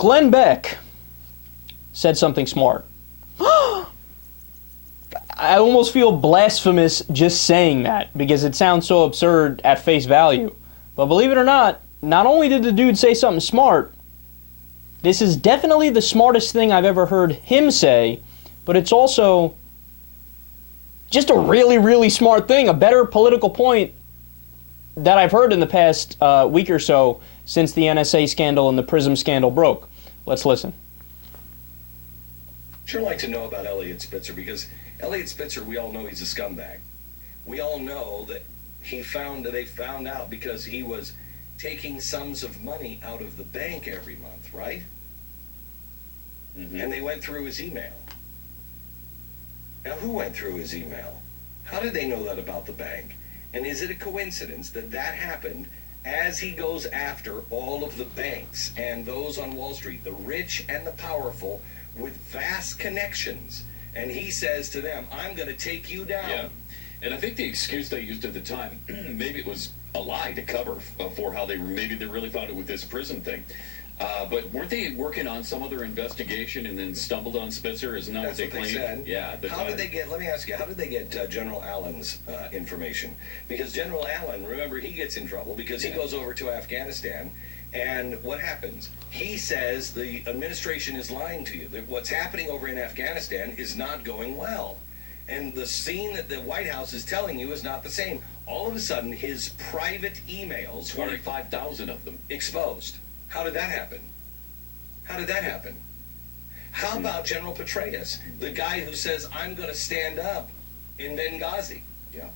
Glenn Beck said something smart. I almost feel blasphemous just saying that because it sounds so absurd at face value. But believe it or not only did the dude say something smart, this is definitely the smartest thing I've ever heard him say, but it's also just a really, really smart thing, a better political point that I've heard in the past week or so since the NSA scandal and the PRISM scandal broke. Let's listen. Sure like to know about Elliot Spitzer because Elliot Spitzer, we all know he's a scumbag. We all know that they found out because he was taking sums of money out of the bank every month, right? Mm-hmm. And they went through his email. Now, who went through his email? How did they know that about the bank? And is it a coincidence that that happened as he goes after all of the banks and those on Wall Street, the rich and the powerful with vast connections? And he says to them, I'm going to take you down. Yeah. And I think the excuse they used at the time, maybe it was a lie to cover for how maybe they really found it with this PRISM thing. But weren't they working on some other investigation and then stumbled on Spitzer? Isn't that what they claimed? Said. Yeah. Did they get, let me ask you, how did they get General Allen's information? Because General Allen, remember, he gets in trouble because he goes over to Afghanistan. And what happens? He says the administration is lying to you. That what's happening over in Afghanistan is not going well. And the scene that the White House is telling you is not the same. All of a sudden, his private emails, 25,000 of them, exposed. How did that happen? How about General Petraeus, the guy who says, I'm going to stand up in Benghazi? Yeah.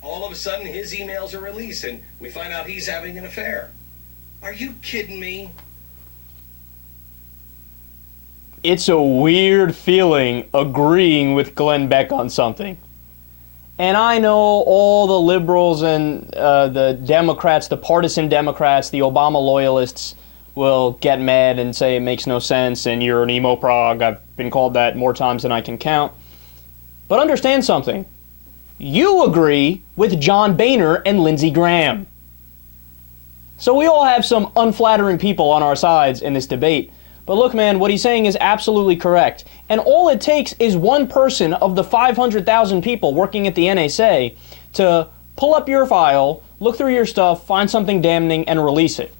All of a sudden, his emails are released, and we find out he's having an affair. Are you kidding me? It's a weird feeling agreeing with Glenn Beck on something. And I know all the liberals and the Democrats, the partisan Democrats, the Obama loyalists will get mad and say it makes no sense and you're an emo prog. I've been called that more times than I can count. But understand something. You agree with John Boehner and Lindsey Graham. So we all have some unflattering people on our sides in this debate. But look, man, what he's saying is absolutely correct. And all it takes is one person of the 500,000 people working at the NSA to pull up your file, look through your stuff, find something damning, and release it.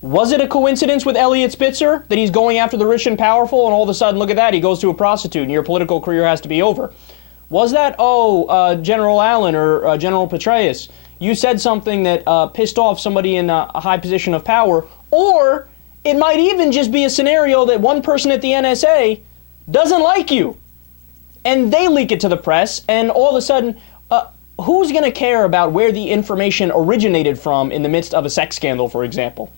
Was it a coincidence with Elliot Spitzer that he's going after the rich and powerful, and all of a sudden, look at that, he goes to a prostitute and your political career has to be over? Was that, General Allen or General Petraeus, you said something that pissed off somebody in a high position of power, or it might even just be a scenario that one person at the NSA doesn't like you, and they leak it to the press, and all of a sudden, who's going to care about where the information originated from in the midst of a sex scandal, for example?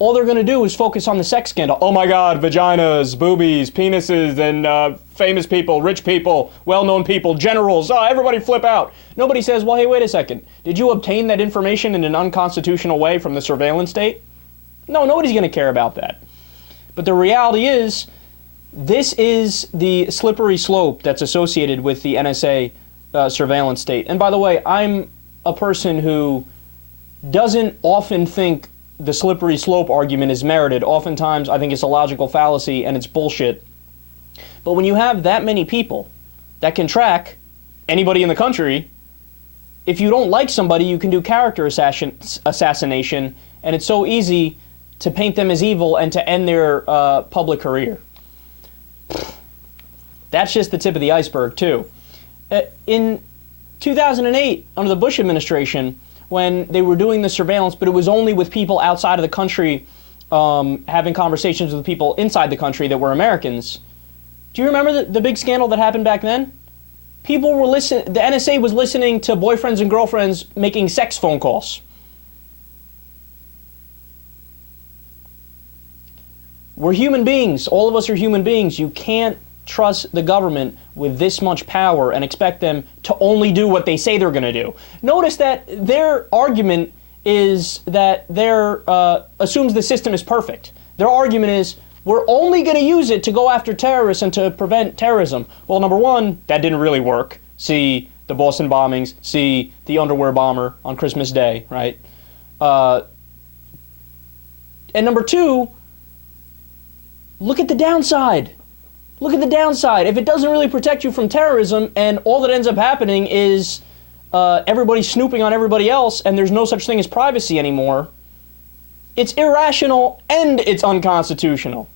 All they're going to do is focus on the sex scandal. Oh my God, vaginas, boobies, penises, and famous people, rich people, well-known people, generals. Oh, everybody flip out. Nobody says, well, hey, wait a second. Did you obtain that information in an unconstitutional way from the surveillance state? No, nobody's going to care about that. But the reality is, this is the slippery slope that's associated with the NSA surveillance state. And by the way, I'm a person who doesn't often think the slippery slope argument is merited. Oftentimes, I think it's a logical fallacy and it's bullshit. But when you have that many people that can track anybody in the country, if you don't like somebody, you can do character assassination, and it's so easy to paint them as evil and to end their public career. That's just the tip of the iceberg, too. In 2008, under the Bush administration, when they were doing the surveillance, but it was only with people outside of the country having conversations with people inside the country that were Americans. Do you remember the big scandal that happened back then? People were the NSA was listening to boyfriends and girlfriends making sex phone calls. We're human beings. All of us are human beings. You can't trust the government with this much power and expect them to only do what they say they're going to do. Notice that their argument is that assumes the system is perfect. Their argument is, we're only going to use it to go after terrorists and to prevent terrorism. Well, number one, that didn't really work. See the Boston bombings, see the underwear bomber on Christmas Day, right? And number two, look at the downside. Look at the downside. If it doesn't really protect you from terrorism and all that ends up happening is everybody snooping on everybody else and there's no such thing as privacy anymore, it's irrational and it's unconstitutional.